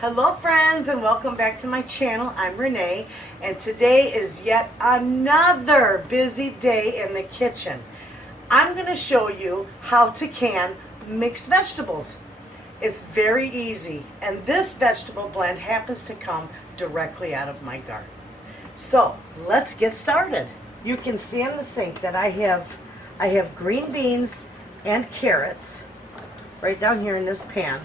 Hello friends and welcome back to my channel. I'm Renee and today is yet another busy day in the kitchen. I'm going to show you how to can mixed vegetables. It's very easy and this vegetable blend happens to come directly out of my garden. So let's get started. You can see in the sink that I have green beans and carrots right down here in this pan,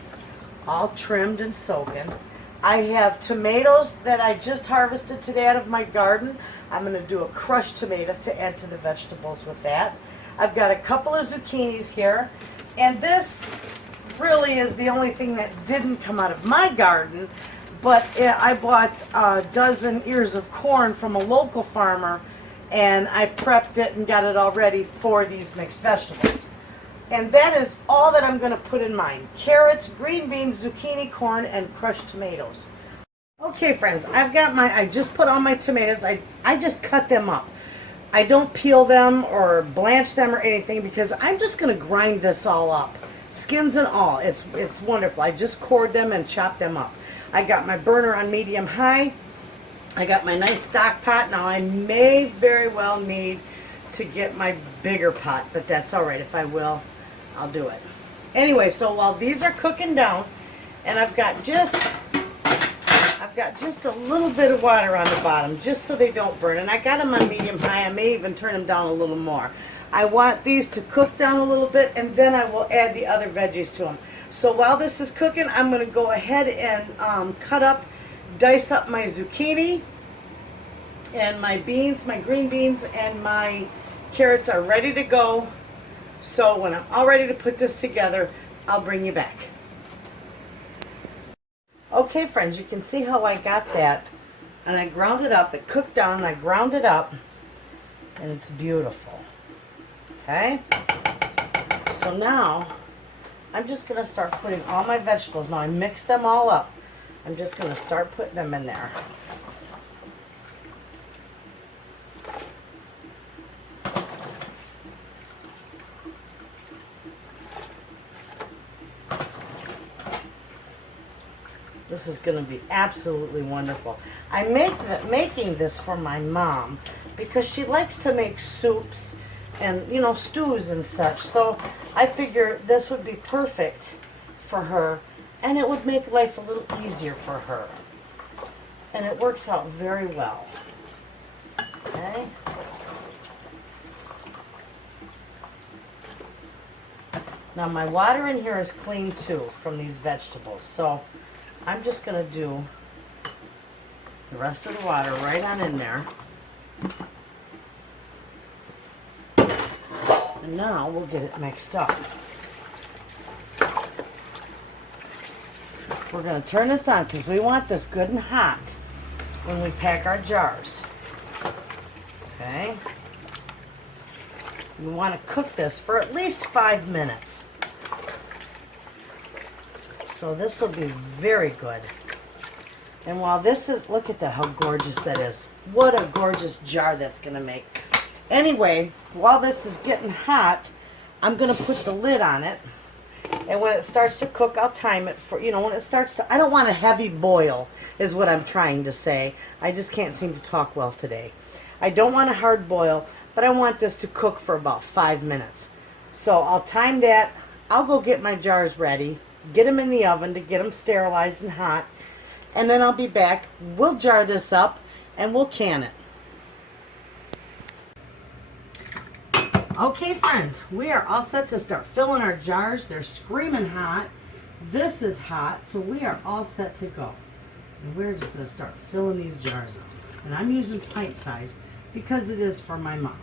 all trimmed and soaking. I have tomatoes that I just harvested today out of my garden. I'm going to do a crushed tomato to add to the vegetables with that. I've got a couple of zucchinis here, and this really is the only thing that didn't come out of my garden, but I bought a dozen ears of corn from a local farmer, and I prepped it and got it all ready for these mixed vegetables. And that is all that I'm going to put in mine. Carrots, green beans, zucchini, corn, and crushed tomatoes. Okay, friends, I just put on my tomatoes. I just cut them up. I don't peel them or blanch them or anything because I'm just going to grind this all up. Skins and all. It's wonderful. I just cored them and chopped them up. I got my burner on medium high. I got my nice stock pot. Now I may very well need to get my bigger pot, but that's all right. If I will, I'll do it. Anyway, so while these are cooking down, and I've got just a little bit of water on the bottom, just so they don't burn. And I got them on medium high. I may even turn them down a little more. I want these to cook down a little bit, and then I will add the other veggies to them. So while this is cooking, I'm going to go ahead and dice up my zucchini, and my beans, my green beans, and my carrots are ready to go. So when I'm all ready to put this together, I'll bring you back. Okay, friends, you can see how I got that. And I ground it up. It cooked down and I ground it up. And it's beautiful. Okay? So now, I'm just going to start putting all my vegetables. Now I mixed them all up. I'm just going to start putting them in there. This is going to be absolutely wonderful. I'm making this for my mom because she likes to make soups and, stews and such. So I figure this would be perfect for her, and it would make life a little easier for her. And it works out very well. Okay? Now my water in here is clean too from these vegetables. So I'm just going to do the rest of the water right on in there. And now we'll get it mixed up. We're going to turn this on because we want this good and hot when we pack our jars. Okay? We want to cook this for at least 5 minutes. So this will be very good. And while this is, look at that, how gorgeous that is. What a gorgeous jar that's going to make. Anyway, while this is getting hot, I'm going to put the lid on it. And when it starts to cook, I'll time it for, when it starts to, I don't want a heavy boil, is what I'm trying to say. I just can't seem to talk well today. I don't want a hard boil, but I want this to cook for about 5 minutes. So I'll time that. I'll go get my jars ready. Get them in the oven to get them sterilized and hot, and then I'll be back. We'll jar this up and we'll can it. Okay, friends, we are all set to start filling our jars. They're screaming hot. This is hot, so we are all set to go. And we're just going to start filling these jars up. And I'm using pint size because it is for my mom.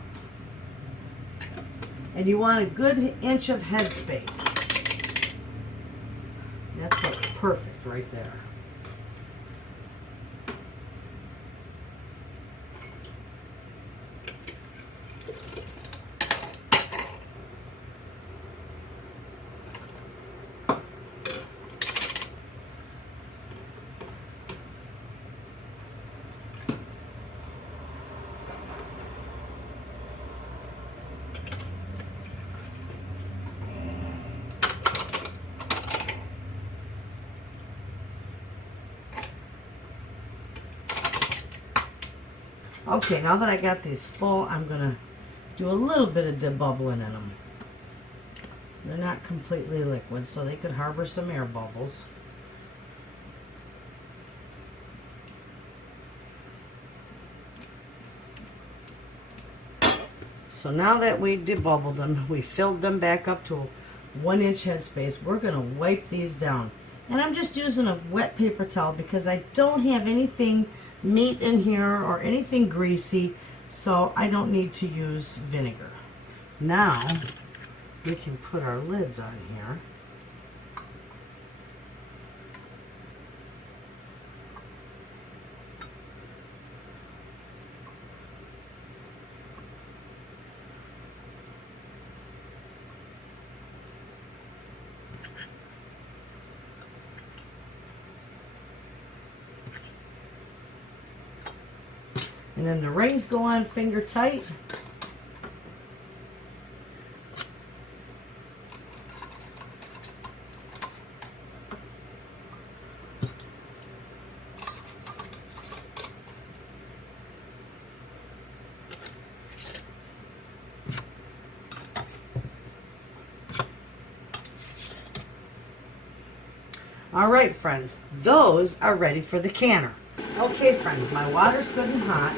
And you want a good inch of headspace. That's like perfect right there. Okay, now that I got these full, I'm going to do a little bit of debubbling in them. They're not completely liquid, so they could harbor some air bubbles. So now that we debubbled them, we filled them back up to a 1-inch headspace, we're going to wipe these down. And I'm just using a wet paper towel because I don't have anything meat in here or anything greasy, so I don't need to use vinegar. Now we can put our lids on here. And then the rings go on finger tight. All right, friends, those are ready for the canner. Okay, friends, my water's good and hot,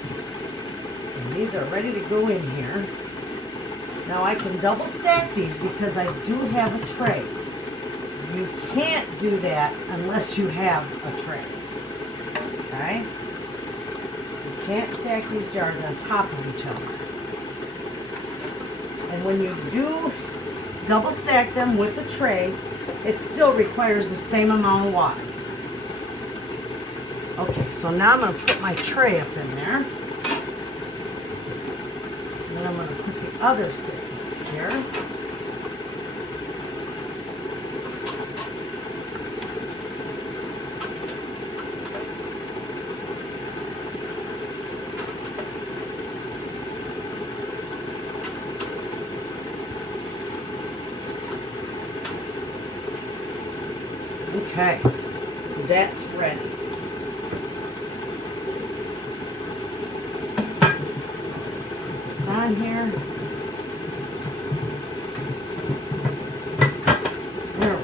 and these are ready to go in here. Now I can double stack these because I do have a tray. You can't do that unless you have a tray. Okay? You can't stack these jars on top of each other. And when you do double stack them with a tray, it still requires the same amount of water. Okay, so now I'm going to put my tray up in there. And then I'm going to put the other 6 up here. Okay, that's ready. Put this on here. There we go.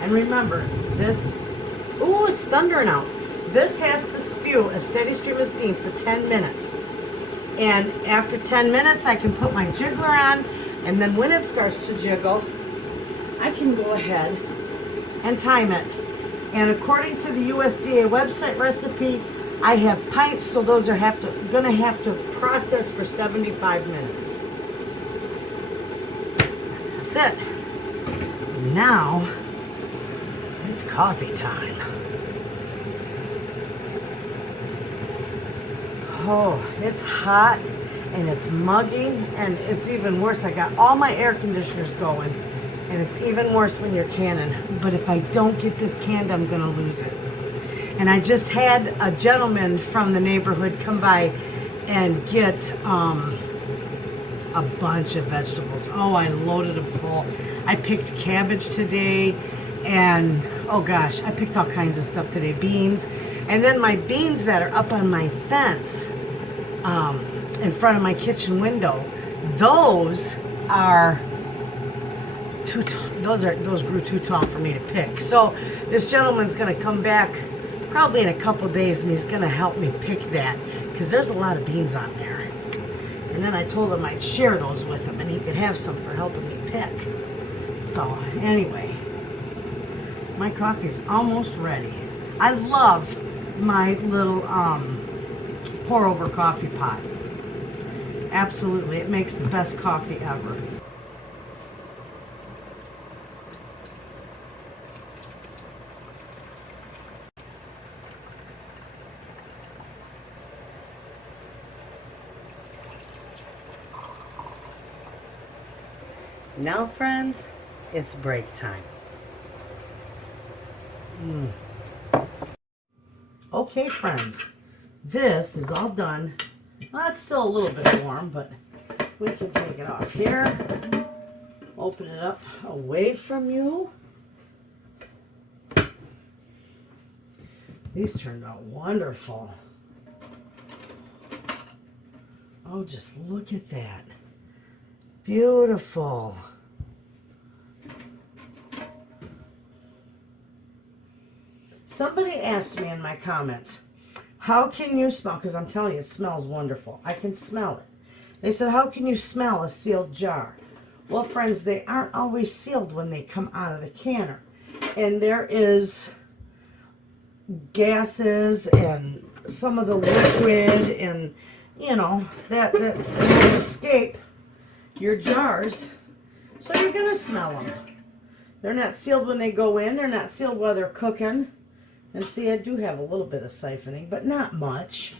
And remember, this, ooh, it's thundering out. This has to spew a steady stream of steam for 10 minutes. And after 10 minutes, I can put my jiggler on, and then when it starts to jiggle, I can go ahead and time it. And according to the USDA website recipe, I have pints, so those are gonna have to process for 75 minutes. That's it. Now it's coffee time. Oh, it's hot and it's muggy, and it's even worse. I got all my air conditioners going. And it's even worse when you're canning. But if I don't get this canned, I'm going to lose it. And I just had a gentleman from the neighborhood come by and get a bunch of vegetables. Oh, I loaded them full. I picked cabbage today. And, oh gosh, I picked all kinds of stuff today. Beans. And then my beans that are up on my fence in front of my kitchen window, those are... those grew too tall for me to pick. So this gentleman's going to come back probably in a couple days, and he's going to help me pick that because there's a lot of beans on there. And then I told him I'd share those with him and he could have some for helping me pick. So anyway, my coffee's almost ready. I love my little pour over coffee pot. Absolutely, it makes the best coffee ever. Now, friends, it's break time. Okay, friends, this is all done. Well, it's still a little bit warm, but we can take it off here. Open it up away from you. These turned out wonderful. Oh, just look at that. Beautiful. Somebody asked me in my comments, how can you smell, because I'm telling you, it smells wonderful. I can smell it. They said, how can you smell a sealed jar? Well, friends, they aren't always sealed when they come out of the canner. And there is gases and some of the liquid and, you know, that will escape your jars. So you're going to smell them. They're not sealed when they go in. They're not sealed while they're cooking. And see, I do have a little bit of siphoning, but not much.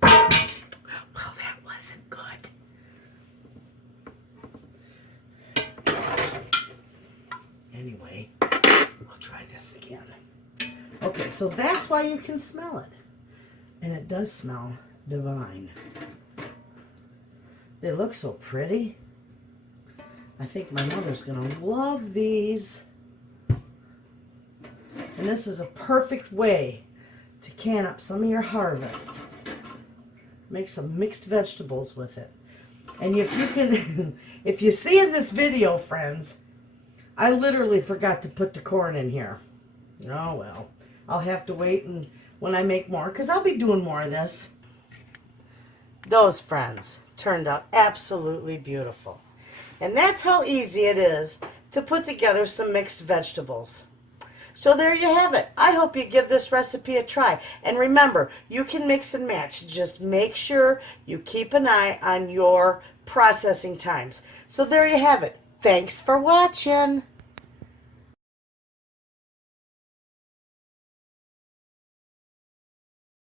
Well, that wasn't good. Anyway, we'll try this again. Okay, so that's why you can smell it. And it does smell divine. They look so pretty. I think my mother's going to love these. And this is a perfect way to can up some of your harvest. Make some mixed vegetables with it. And if you can, if you see in this video, friends, I literally forgot to put the corn in here. Oh well, I'll have to wait and when I make more, because I'll be doing more of this. Those, friends, turned out absolutely beautiful. And that's how easy it is to put together some mixed vegetables. So there you have it. I hope you give this recipe a try. And remember, you can mix and match. Just make sure you keep an eye on your processing times. So there you have it. Thanks for watching.